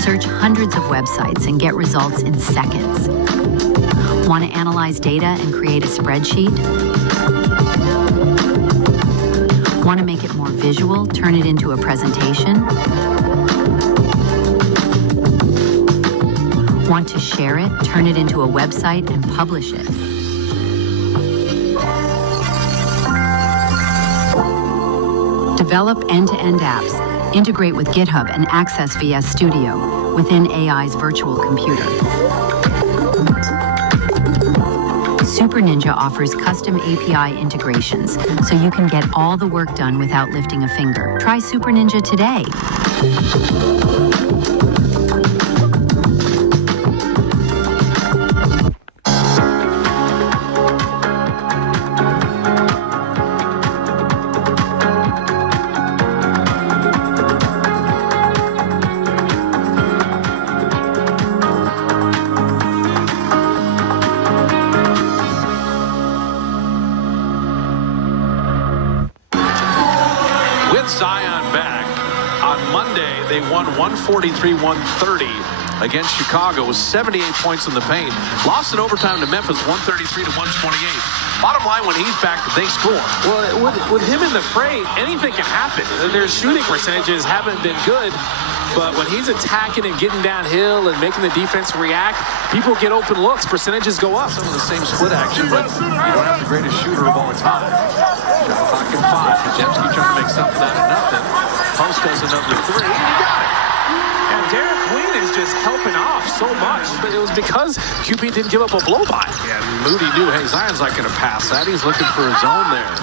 Search hundreds of websites and get results in seconds. Want to analyze data and create a spreadsheet? Want to make it more visual, turn it into a presentation? Want to share it, turn it into a website, and publish it? Develop end-to-end apps, integrate with GitHub, and access VS Studio within AI's virtual computer. Super Ninja offers custom API integrations, so you can get all the work done without lifting a finger. Try Super Ninja today. Zion back. On Monday, they won 143-130 against Chicago with 78 points in the paint. Lost in overtime to Memphis, 133-128. Bottom line, when he's back, they score. Well, with him in the fray, anything can happen. Their shooting percentages haven't been good, but when he's attacking and getting downhill and making the defense react, people get open looks, percentages go up. Some of the same split action, but you don't have the greatest shooter of all time. Shot clock at 5. Kajemski trying to make something out of nothing. Post does another 3, and he got it. And Derek Queen is just helping off so much, but it was because QB didn't give up a blow-by. Yeah, Moody knew, hey, Zion's not going to pass that. He's looking for his zone there.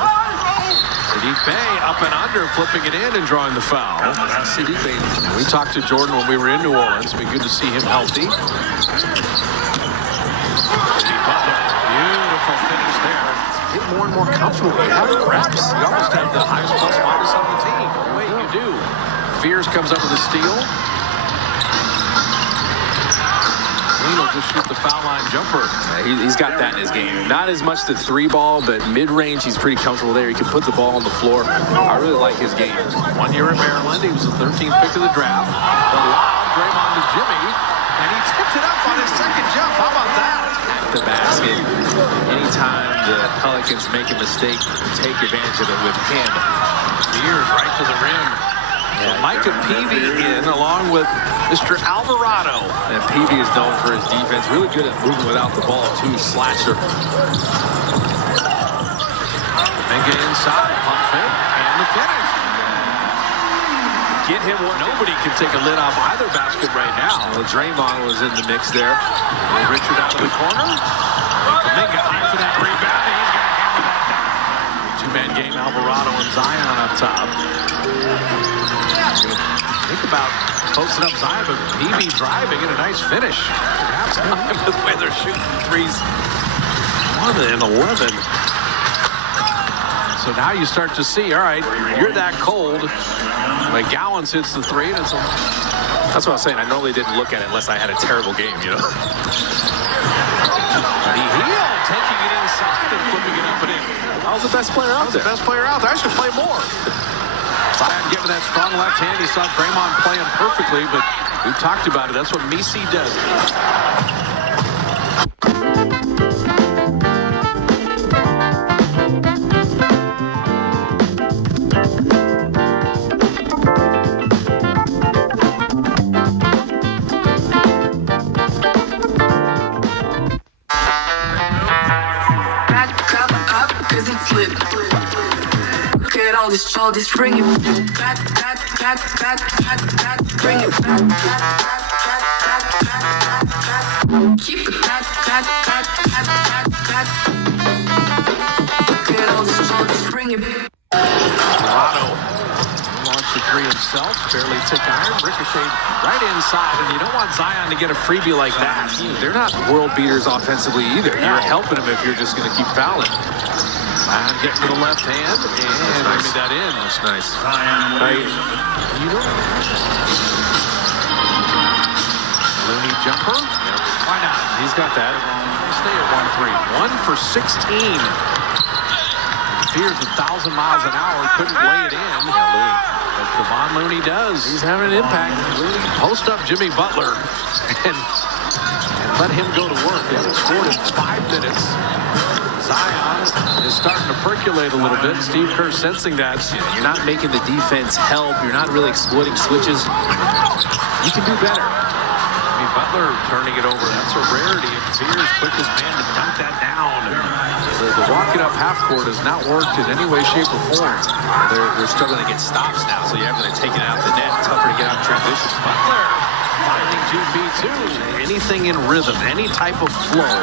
Sadiq Bey up and under, flipping it in and drawing the foul. Sadiq Bey. We talked to Jordan when we were in New Orleans. It'd be good to see him healthy. Beautiful finish there. Get more and more comfortable with having reps. You almost have the highest plus minus on the team. Wait, you do. Fears comes up with a steal. Will just shoot the foul line jumper. Yeah, he's got that in his game. Not as much the 3-ball, but mid-range, he's pretty comfortable there. He can put the ball on the floor. I really like his game. 1 year at Maryland, he was the 13th pick of the draft. The lob, Draymond to Jimmy, and he tipped it up on his second jump. How about that? At the basket. Anytime the Pelicans make a mistake, take advantage of it with him. Fears right to the rim. So Micah Peavy in along with Mr. Alvarado. And Peavy is known for his defense. Really good at moving without the ball, too. Slasher. Minga inside. Pump fake. And the finish. Get him where nobody can take a lid off either basket right now. Well, Draymond was in the mix there. Richard out of the corner. Minga high for that rebound. He's going to hammer that down. Two-man game. Alvarado and Zion up top. Think about posting up Zion, but Peavy driving and a nice finish. Perhaps the way they're shooting threes. 1 and 11. So now you start to see, all right, you're that cold. McGowan hits the 3, and it's a... That's what I'm saying. I normally didn't look at it unless I had a terrible game, you know. The heel taking it inside and flipping it up and in. I was the best player out there. The best player out there. I should play more. Zion giving that strong left hand. You saw Draymond playing perfectly, but we've talked about it. That's what Misi does. All this bring it back, bring it back, keep it back. Get all this bring it. Alvarado launched the 3 himself, barely took iron, ricocheted right inside, and you don't want Zion to get a freebie like that. They're not world beaters offensively either. You're helping them if you're just going to keep fouling. Zion getting to the left hand, and bringing that in. That's nice. Looney jumper. Yep. Why not? He's got that. Stay at 1-3. 1 for 16. Fears 1,000 miles an hour. Couldn't lay it in. Yeah, Louis has what Kevon Looney does. He's having an impact. Post up Jimmy Butler and let him go to work. They haven't scored in 5 minutes. Zion is starting to percolate a little bit. Steve Kerr sensing that. You're not making the defense help. You're not really exploiting switches. You can do better. Jimmy Butler turning it over. That's a rarity. And Fears, quickest man to dunk that down. The walking up half court has not worked in any way, shape, or form. They're struggling to get stops now, so you're having to take it out the net. Tougher to get out of transition. Butler finding 2v2. Anything in rhythm, any type of flow.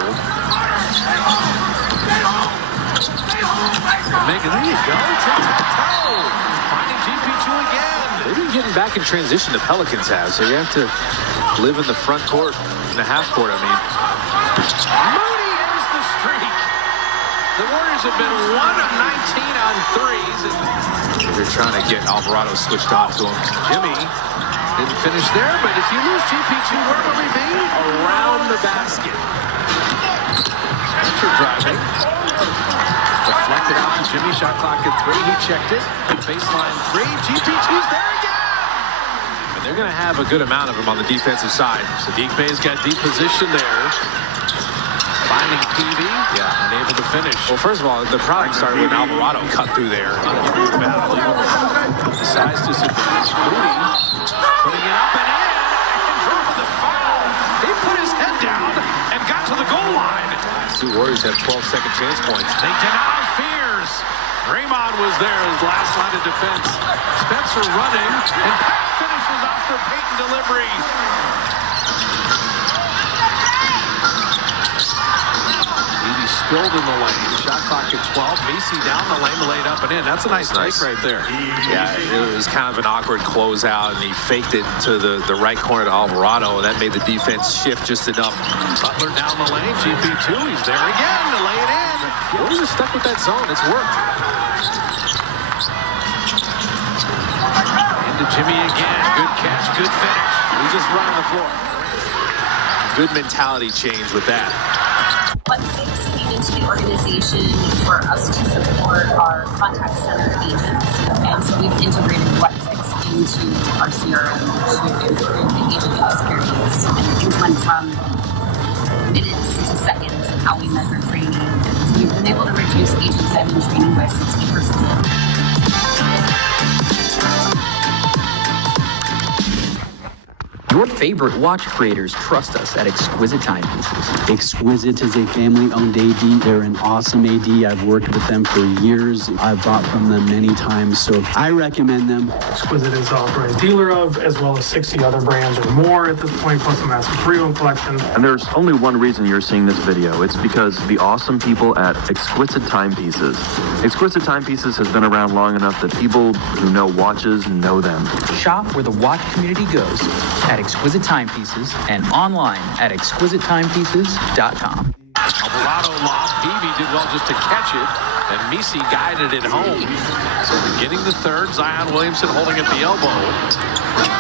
There you go. Tic-tac-toe. Finding GP2 again. They've been getting back in transition, the Pelicans have, so you have to live in the front court, in the half court, I mean. Moody ends the streak. The Warriors have been 1 of 19 on threes. They're trying to get Alvarado switched on to him. Jimmy didn't finish there, but if you lose GP2, where will we be? Around the basket. Spencer driving. Deflected out to Jimmy. Shot clock at 3. He checked it. Baseline 3. GP2's there again. And they're going to have a good amount of them on the defensive side. Sadiq Bey's got deep position there. Finding PV. Yeah, unable to finish. Well, first of all, the problem started when Alvarado cut through there. The size disadvantage. Moody putting it up and in. And drew for the foul. He put his head down and got to the goal line. Two Warriors have 12-second chance points. They deny Fears. Draymond was there as last line of defense. Spencer running, and pass finishes off the Payton delivery. He spilled in the lane. Shot clock at 12. Macy down the lane, laid up and in. That's a nice right there. Yeah, it was kind of an awkward closeout, and he faked it to the right corner to Alvarado, and that made the defense shift just enough. Butler down the lane. GP2. He's there again to lay it in. Warriors are stuck with that zone. It's worked. Into Jimmy again. Good catch. Good finish. He's just running the floor. Good mentality change with that. What things came into the organization for us to support our contact center agents, and so we've integrated Whatfix into our CRM to improve the agent experience. And things went from minutes to seconds in how we measure training. So we've been able to reduce agent time in training by 60%. Your favorite watch creators trust us at Exquisite Timepieces. Exquisite is a family-owned AD. They're an awesome AD. I've worked with them for years. I've bought from them many times, so I recommend them. Exquisite is the authorized dealer of, as well as 60 other brands or more at this point, plus a massive pre-owned collection. And there's only one reason you're seeing this video. It's because the awesome people at Exquisite Timepieces. Exquisite Timepieces has been around long enough that people who know watches know them. Shop where the watch community goes at Exquisite Timepieces and online at exquisitetimepieces.com. Alvarado lost. Peavy did well just to catch it, and Misi guided it home. So beginning the third, Zion Williamson holding at the elbow,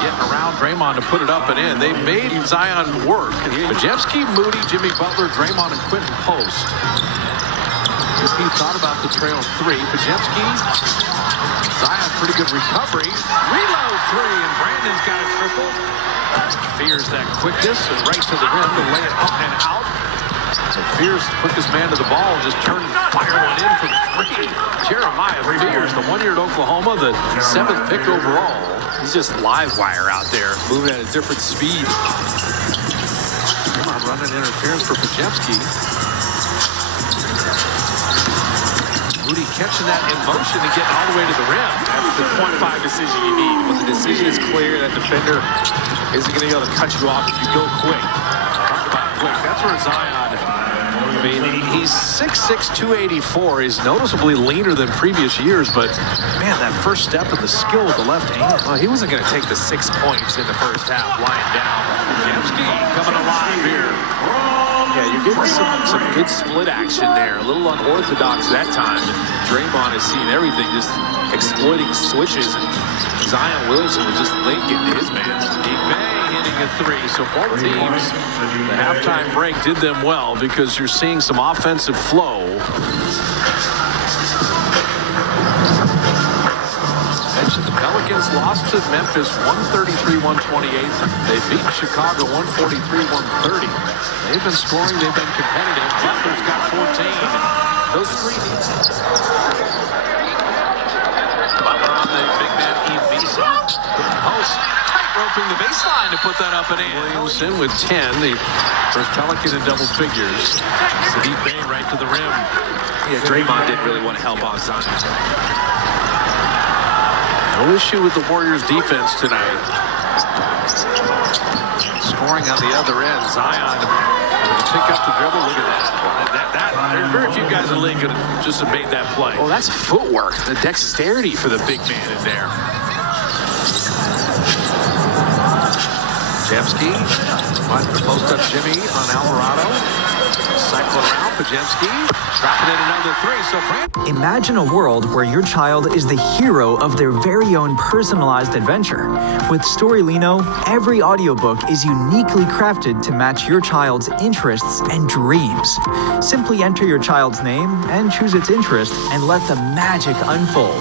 getting around Draymond to put it up and in. They made Zion work. Bajemski, Moody, Jimmy Butler, Draymond, and Quentin Post. He thought about the trail 3. Bajemski, Zion, pretty good recovery. Reload 3, and Brandon's got a triple. Fears that quickness and right to the rim to lay it up and out. So Fears, quickest man to the ball, just turned and fired one in for the 3. Jeremiah Fears, the 1 year at Oklahoma, the 7th pick overall. He's just live wire out there, moving at a different speed. Come on, running interference for Bajemski. Moody catching that in motion and getting all the way to the rim. That's the .5 decision you need. When the decision is clear, that defender isn't going to be able to cut you off if you go quick. Talk about quick. That's where Zion, I mean, he's 6'6", 284. He's noticeably leaner than previous years, but, man, that first step and the skill with the left hand. Well, he wasn't going to take the 6 points in the first half lying down. Bajemski coming alive here. Yeah, you're getting some good split action there. A little unorthodox that time. And Draymond is seeing everything, just exploiting switches. And Zion Williamson was just late getting to his man. Sadiq Bey hitting a 3. So both teams, the halftime break did them well because you're seeing some offensive flow. Mentioned the Pelicans lost to Memphis 133-128. They beat Chicago 143-130. They've been scoring. They've been competitive. Butler's got 14. Those three. Butler on the big man Evisa. Post. Roping the baseline to put that up and in. Williamson with 10. The first Pelican in double figures. Sadiq Bey right to the rim. Yeah, Draymond didn't really want to help on Zion. No issue with the Warriors defense tonight. Scoring on the other end. Zion going to pick up the dribble. Look at that. There's very few guys in the league could have just have made that play. Oh, that's footwork. The dexterity for the big man in there. Pajemski, post up Jimmy on Alvarado. Cycle around, Pajemski, dropping in another three. So imagine a world where your child is the hero of their very own personalized adventure. With Storylino, every audiobook is uniquely crafted to match your child's interests and dreams. Simply enter your child's name and choose its interest and let the magic unfold.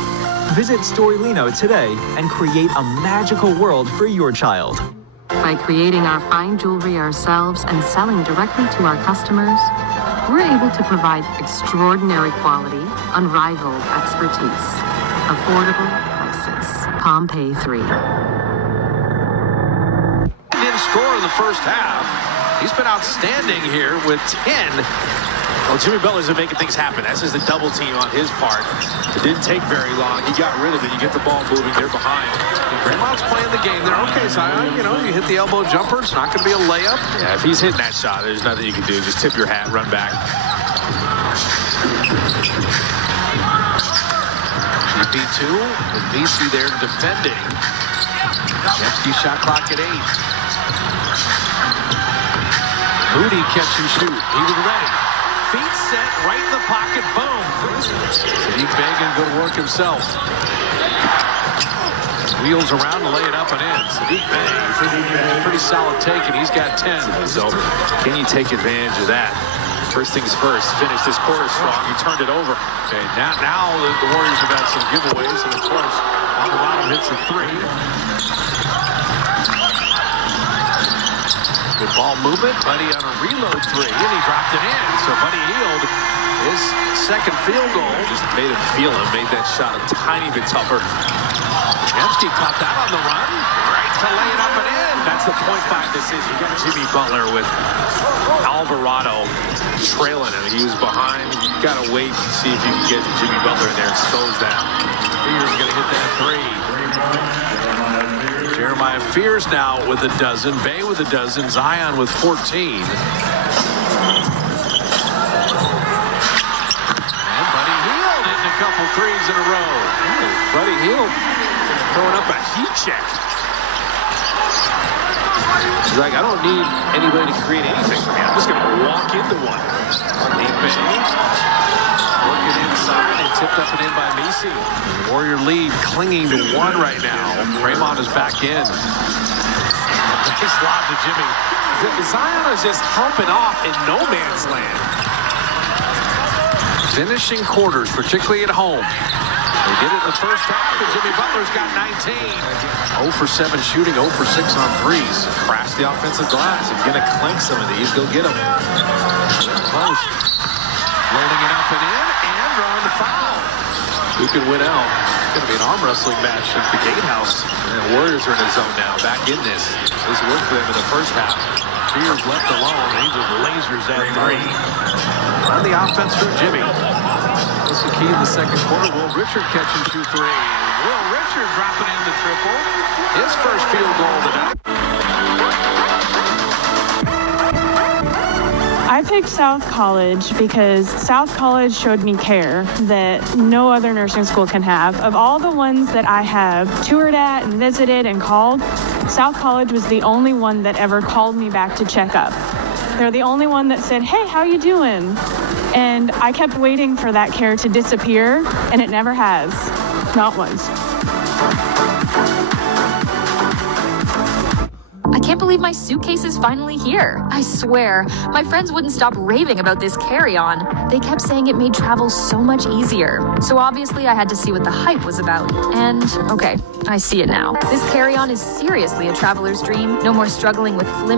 Visit Storylino today and create a magical world for your child. By creating our fine jewelry ourselves and selling directly to our customers, we're able to provide extraordinary quality, unrivaled expertise, affordable prices. Pompeii 3. Didn't score in the first half. He's been outstanding here with 10. Well, Jimmy Butler's been making things happen. That's just a double team on his part. It didn't take very long. He got rid of it. You get the ball moving. They're behind. And Draymond's playing the game there. Okay, Zion, you hit the elbow jumper. It's not going to be a layup. Yeah, if he's hitting that shot, there's nothing you can do. Just tip your hat, run back. GP2 with BC there defending. Jemski shot clock at 8. Moody catch and shoot. He was ready. Feet set, right in the pocket, boom. Sadiq Bey going to go to work himself. Wheels around to lay it up and in. Sadiq Bey, pretty solid take, and he's got 10. So can you take advantage of that? First things first, finish this quarter strong. You turned it over. Okay, now the Warriors have had some giveaways, and of course, Alvarado hits a 3. Good ball movement. Buddy on a reload 3, and he dropped it in. So Buddy Hield, his second field goal. Just made him feel it, made that shot a tiny bit tougher. Jemski caught that on the run. Right to lay it up and in. That's the .5 decision. You got Jimmy Butler with Alvarado trailing him. He was behind. You got to wait and see if you can get Jimmy Butler in there and expose that. Fears going to hit that 3. Jeremiah Fears now with a dozen. Bey with a dozen. Zion with 14. And Buddy Hield hitting a couple threes in a row. Buddy Hield throwing up a heat check. He's like, I don't need anybody to create anything for me. I'm just going to walk into one. Sadiq Bey working inside and tipped up and in by Misi. Warrior lead clinging to 1 right now. Draymond is back in. Nice lob to Jimmy. Zion is just helping off in no man's land. Finishing quarters, particularly at home. They did it in the first half, and Jimmy Butler's got 19. 0 for 7 shooting, 0 for 6 on threes. Crash the offensive glass. If you're going to clink some of these, go get them. Post. Loading it up and in, and drawing the foul. Who can win out? It's going to be an arm wrestling match at the Gatehouse. And the Warriors are in the zone now, back in this. This worked for them in the first half. Fears left alone. He just lasers that 3. On the offense from Jimmy. This is the key in the second quarter. Will Richard catch and shoot 3. Will Richard dropping in the triple. His first field goal of the night. I picked South College because South College showed me care that no other nursing school can have. Of all the ones that I have toured at and visited and called, South College was the only one that ever called me back to check up. They're the only one that said, hey, how you doing? And I kept waiting for that care to disappear, and it never has. Not once. I can't believe my suitcase is finally here. I swear, my friends wouldn't stop raving about this carry-on. They kept saying it made travel so much easier. So obviously I had to see what the hype was about. And, okay, I see it now. This carry-on is seriously a traveler's dream. No more struggling with flimsy